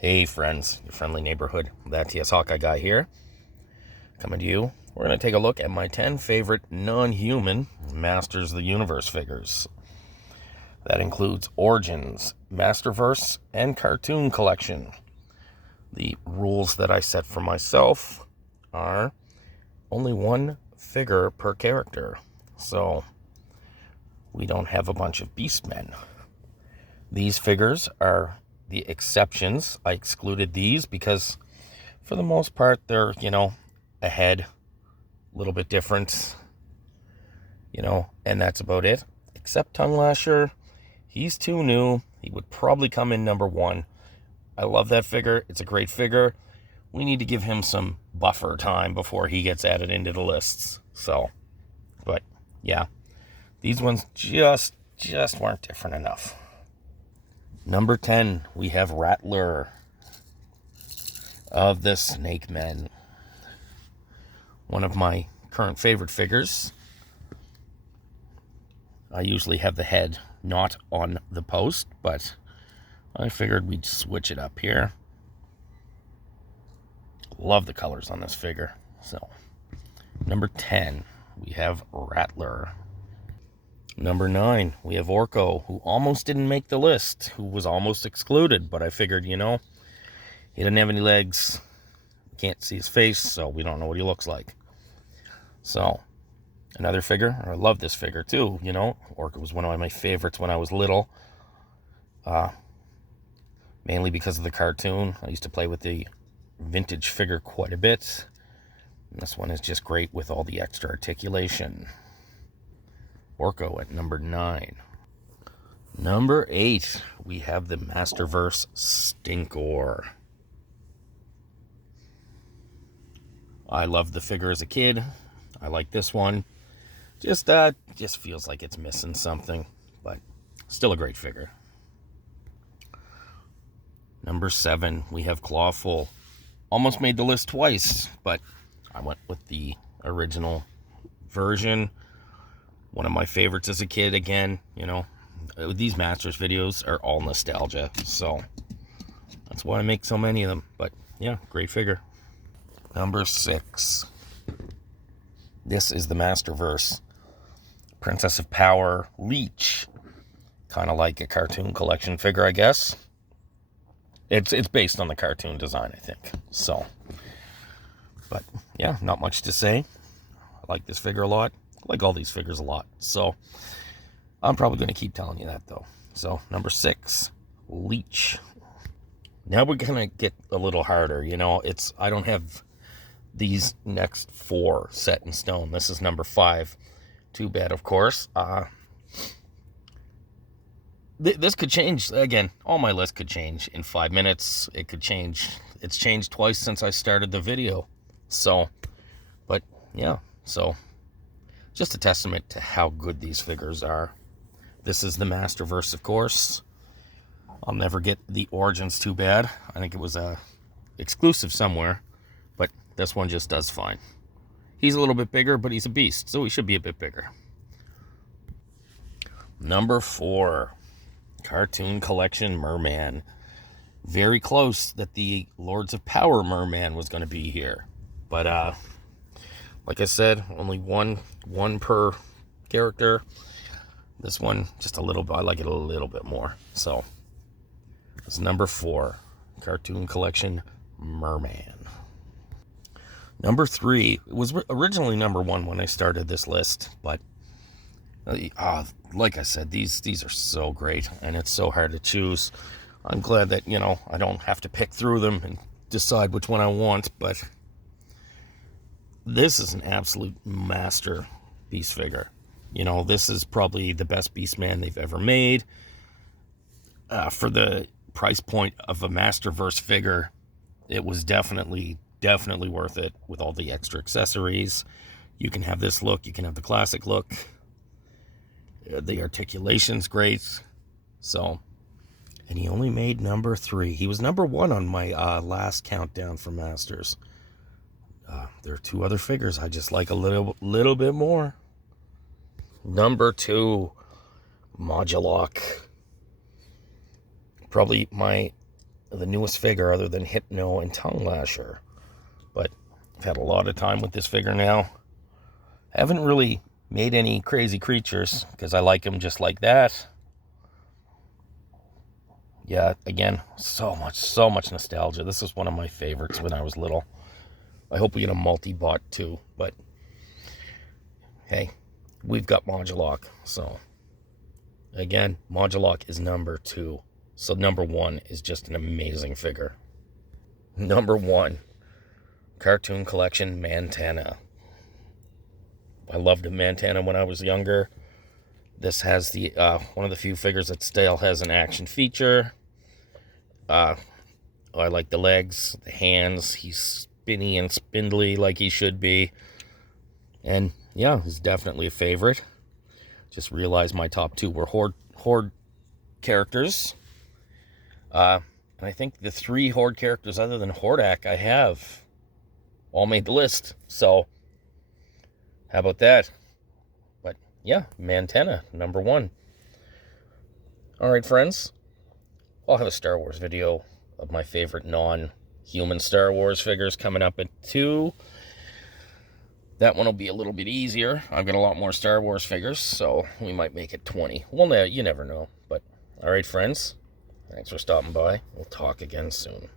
Hey friends, your friendly neighborhood, that TS Hawkeye guy here, coming to you. We're going to take a look at my 10 favorite non-human Masters of the Universe figures. That includes Origins, Masterverse, and Cartoon Collection. The rules that I set for myself are only one figure per character, so we don't have a bunch of Beastmen. These figures are the exceptions. I excluded these because for the most part they're, ahead, a little bit different, and that's about it. Except Tongue Lasher, he's too new. He would probably come in number 1. I love that figure. It's a great figure. We need to give him some buffer time before he gets added into the lists. So, but yeah, these ones just weren't different enough. Number 10, we have Rattler of the Snake Men. One of my current favorite figures. I usually have the head not on the post, but I figured we'd switch it up here. Love the colors on this figure. So, number 10, we have Rattler. Number 9, we have Orko, who almost didn't make the list, who was almost excluded, but I figured, he doesn't have any legs, can't see his face, so we don't know what he looks like. So, another figure. I love this figure too, Orko was one of my favorites when I was little, mainly because of the cartoon. I used to play with the vintage figure quite a bit. And this one is just great with all the extra articulation. Orko at number 9. Number 8, we have the Masterverse Stinkor. I loved the figure as a kid. I like this one. Just feels like it's missing something, but still a great figure. Number 7, we have Clawful. Almost made the list twice, but I went with the original version. One of my favorites as a kid, again, these Masters videos are all nostalgia, so that's why I make so many of them. But yeah, great figure. Number 6. This is the Masterverse Princess of Power Leech. Kind of like a cartoon collection figure, I guess. It's based on the cartoon design, I think. So, but yeah, not much to say. I like this figure a lot. I like all these figures a lot. So, I'm probably going to keep telling you that, though. So, number 6, Leech. Now we're going to get a little harder. I don't have these next 4 set in stone. This is number 5. Too bad, of course. This could change. Again, all my list could change in 5 minutes. It could change. It's changed twice since I started the video. So, but yeah. So, just a testament to how good these figures are. This is the Masterverse, of course. I'll never get the Origins, too bad. I think it was exclusive somewhere. But this one just does fine. He's a little bit bigger, but he's a beast, so he should be a bit bigger. Number 4, Cartoon Collection Merman. Very close that the Lords of Power Merman was going to be here. But, like I said, only one per character. This one, just a little bit. I like it a little bit more. So, it's number 4, Cartoon Collection Merman. Number 3, it was originally number 1 when I started this list, but like I said, these are so great, and it's so hard to choose. I'm glad that, I don't have to pick through them and decide which one I want, but this is an absolute master Beast figure. This is probably the best Beastman they've ever made. For the price point of a Masterverse figure, it was definitely worth it with all the extra accessories. You can have this look, you can have the classic look. The articulation's great. So, and he only made number 3. He was number 1 on my last countdown for Masters. There are 2 other figures I just like a little bit more. Number 2, Modulok. Probably my the newest figure other than Hypno and Tongue Lasher. But I've had a lot of time with this figure now. I haven't really made any crazy creatures because I like them just like that. Yeah, again, so much nostalgia. This is one of my favorites when I was little. I hope we get a multi-bot too, but hey, we've got Modulok. So again, Modulok is number 2. So number 1 is just an amazing figure. Number 1, Cartoon Collection Mantenna. I loved a Mantenna when I was younger. This has the one of the few figures that still has an action feature. I like the legs, the hands. He's spinny and spindly like he should be. And yeah, he's definitely a favorite. Just realized my top 2 were Horde characters. And I think the 3 Horde characters other than Hordak I have all made the list. So how about that? But yeah, Mantenna, number 1. All right, friends. I'll have a Star Wars video of my favorite non-human Star Wars figures coming up at 2. That one will be a little bit easier. I've got a lot more Star Wars figures, so we might make it 20. Well, you never know. But all right, friends. Thanks for stopping by. We'll talk again soon.